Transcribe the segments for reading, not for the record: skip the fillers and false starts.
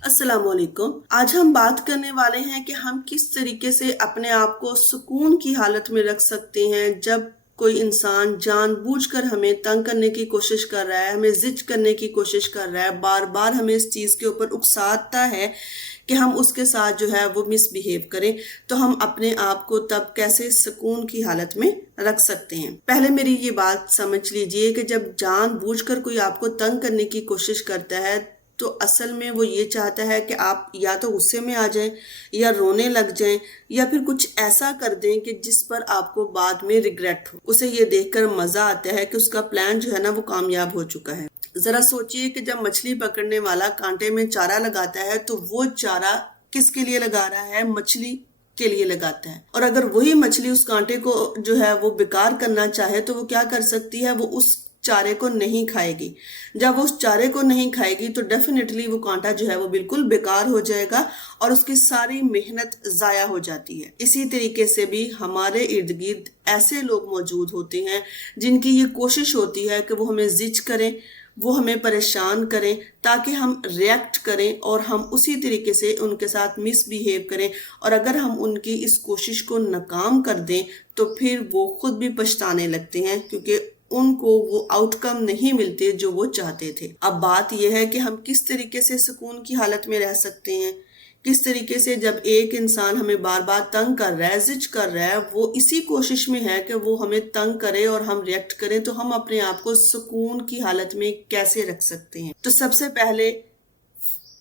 अस्सलाम वालेकुम। आज हम बात करने वाले हैं कि हम किस तरीके से अपने आप को सुकून की हालत में रख सकते हैं जब कोई इंसान जानबूझकर हमें तंग करने की कोशिश कर रहा है, हमें जिद करने की कोशिश कर रहा है, बार बार हमें इस चीज़ के ऊपर उकसाता है कि हम उसके साथ जो है वो मिसबिहेव करें। तो हम अपने आप को तब कैसे सुकून की हालत में रख सकते हैं। पहले मेरी ये बात समझ लीजिए कि जब जानबूझकर कोई आपको तंग करने की कोशिश करता है तो असल में वो ये चाहता है कि आप या तो गुस्से में आ जाएं या रोने लग जाएं या फिर कुछ ऐसा कर दें कि जिस पर आपको बाद में रिग्रेट हो। उसे ये देखकर मजा आता है कि उसका प्लान जो है ना वो कामयाब हो चुका है। जरा सोचिए कि जब मछली पकड़ने वाला कांटे में चारा लगाता है तो वो चारा किसके लिए लगा रहा है? मछली के लिए लगाता है। और अगर वही मछली उस कांटे को जो है वो बेकार करना चाहे तो वो क्या कर सकती है? वो उस चारे को नहीं खाएगी। जब वो उस चारे को नहीं खाएगी तो डेफिनेटली वो कांटा जो है वो बिल्कुल बेकार हो जाएगा और उसकी सारी मेहनत जाया हो जाती है। इसी तरीके से भी हमारे इर्द गिर्द ऐसे लोग मौजूद होते हैं जिनकी ये कोशिश होती है कि वो हमें जिद करें, वो हमें परेशान करें ताकि हम रिएक्ट करें और हम उसी तरीके से उनके साथ मिसबिहेव करें। और अगर हम उनकी इस कोशिश को नाकाम कर दें तो फिर वो खुद भी पछताने लगते हैं क्योंकि उनको वो आउटकम नहीं मिलते जो वो चाहते थे। अब बात यह है कि हम किस तरीके से सुकून की हालत में रह सकते हैं। किस तरीके से जब एक इंसान हमें बार बार तंग कर रहा है, जिद कर रहा है, वो इसी कोशिश में है कि वो हमें तंग करे और हम रिएक्ट करें, तो हम अपने आप को सुकून की हालत में कैसे रख सकते हैं। तो सबसे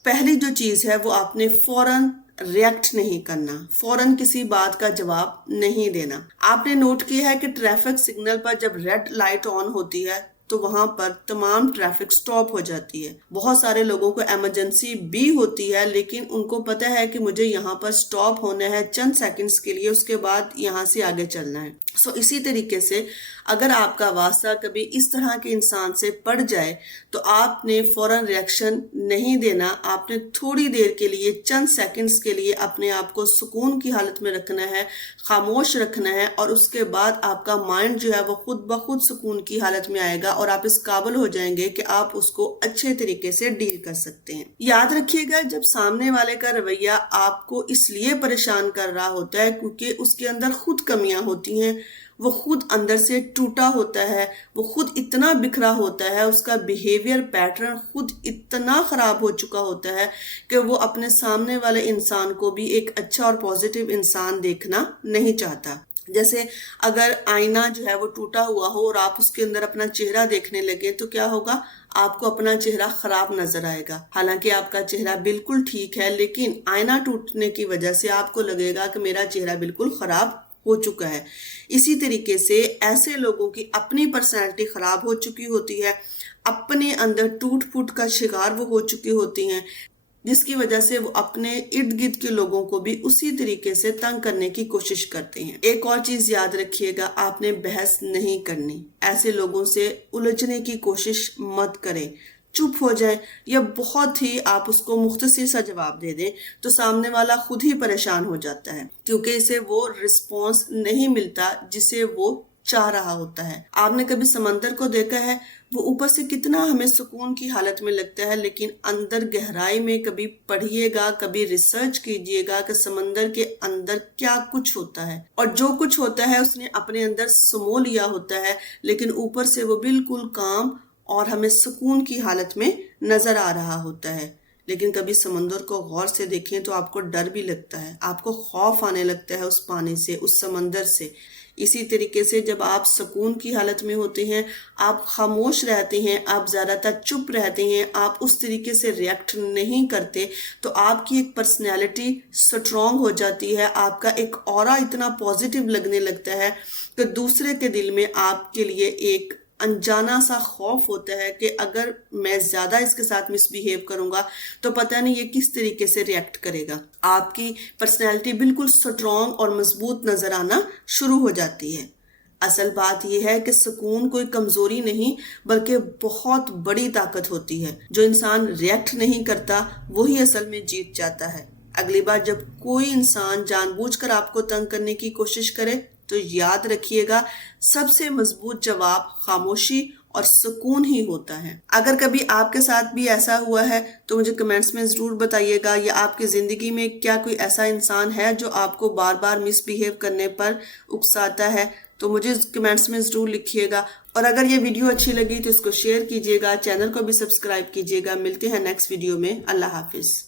पहली जो चीज है वो आपने फौरन रिएक्ट नहीं करना, फौरन किसी बात का जवाब नहीं देना। आपने नोट किया है कि ट्रैफिक सिग्नल पर जब रेड लाइट ऑन होती है तो वहां पर तमाम ट्रैफिक स्टॉप हो जाती है। बहुत सारे लोगों को इमरजेंसी भी होती है लेकिन उनको पता है कि मुझे यहाँ पर स्टॉप होना है चंद सेकंड्स के लिए, उसके बाद यहाँ से आगे चलना है। इसी तरीके से अगर आपका वास्ता कभी इस तरह के इंसान से पड़ जाए तो आपने फौरन रिएक्शन नहीं देना। आपने थोड़ी देर के लिए, चंद सेकंड्स के लिए अपने आप को सुकून की हालत में रखना है, खामोश रखना है और उसके बाद आपका माइंड जो है वो खुद ब खुद सुकून की हालत में आएगा और आप इस काबिल हो जाएंगे कि आप उसको अच्छे तरीके से डील कर सकते हैं। याद रखिएगा, जब सामने वाले का रवैया आपको इसलिए परेशान कर रहा होता है क्योंकि उसके अंदर खुद कमियां होती हैं, वो खुद अंदर से टूटा होता है, वो खुद इतना बिखरा होता है, उसका बिहेवियर पैटर्न खुद इतना खराब हो चुका होता है कि वो अपने सामने वाले इंसान को भी एक अच्छा और पॉजिटिव इंसान देखना नहीं चाहता। जैसे अगर आईना जो है वो टूटा हुआ हो और आप उसके अंदर अपना चेहरा देखने लगे तो क्या होगा? आपको अपना चेहरा खराब नजर आएगा। हालांकि आपका चेहरा बिल्कुल ठीक है लेकिन आईना टूटने की वजह से आपको लगेगा कि मेरा चेहरा बिल्कुल खराब हो चुका है। इसी तरीके से ऐसे लोगों की अपनी पर्सनैलिटी खराब हो चुकी होती है, अपने अंदर टूट फूट का शिकार वो हो चुकी होती हैं, जिसकी वजह से वो अपने इर्द गिर्द के लोगों को भी उसी तरीके से तंग करने की कोशिश करते हैं। एक और चीज याद रखिएगा, आपने बहस नहीं करनी। ऐसे लोगों से उलझने की कोशिश मत करें। चुप हो जाए या बहुत ही आप उसको मुख्तसर सा जवाब दे दें तो सामने वाला खुद ही परेशान हो जाता है क्योंकि इसे वो रिस्पॉन्स नहीं मिलता जिसे वो चाह रहा होता है। आपने कभी समंदर को देखा है? वो ऊपर से कितना हमें सुकून की हालत में लगता है लेकिन अंदर गहराई में कभी पढ़िएगा, कभी रिसर्च कीजिएगा कि समंदर के अंदर क्या कुछ होता है और जो कुछ होता है उसने अपने अंदर समो लिया होता है लेकिन ऊपर से वो बिल्कुल काम और हमें सुकून की हालत में नजर आ रहा होता है। लेकिन कभी समंदर को गौर से देखें तो आपको डर भी लगता है, आपको खौफ आने लगता है उस पानी से, उस समंदर से। इसी तरीके से जब आप सुकून की हालत में होते हैं, आप खामोश रहते हैं, आप ज्यादातर चुप रहते हैं, आप उस तरीके से रिएक्ट नहीं करते तो आपकी एक पर्सनैलिटी स्ट्रांग हो जाती है, आपका एक ऑरा इतना पॉजिटिव लगने लगता है कि दूसरे के दिल में आपके लिए एक अनजाना सा खौफ होता है कि अगर मैं ज्यादा इसके साथ मिसबिहेव करूंगा तो पता नहीं ये किस तरीके से रिएक्ट करेगा। आपकी पर्सनैलिटी बिल्कुल स्ट्रॉन्ग और मजबूत नजर आना शुरू हो जाती है। असल बात यह है कि सुकून कोई कमजोरी नहीं बल्कि बहुत बड़ी ताकत होती है। जो इंसान रिएक्ट नहीं करता वही असल में जीत जाता है। अगली बार जब कोई इंसान जानबूझकर आपको तंग करने की कोशिश करे तो याद रखिएगा, सबसे मजबूत जवाब खामोशी اور سکون ہی ہوتا ہے۔ اگر کبھی آپ کے ساتھ بھی ایسا ہوا ہے تو مجھے کمنٹس میں ضرور بتائیے گا، یا آپ کی زندگی میں کیا کوئی ایسا انسان ہے جو آپ کو بار بار مس بیہیو کرنے پر اکساتا ہے، تو مجھے کمنٹس میں ضرور لکھیے گا۔ اور اگر یہ ویڈیو اچھی لگی تو اس کو شیئر کیجیے گا، چینل کو بھی سبسکرائب کیجیے گا۔ ملتے ہیں نیکسٹ ویڈیو میں۔ اللہ حافظ۔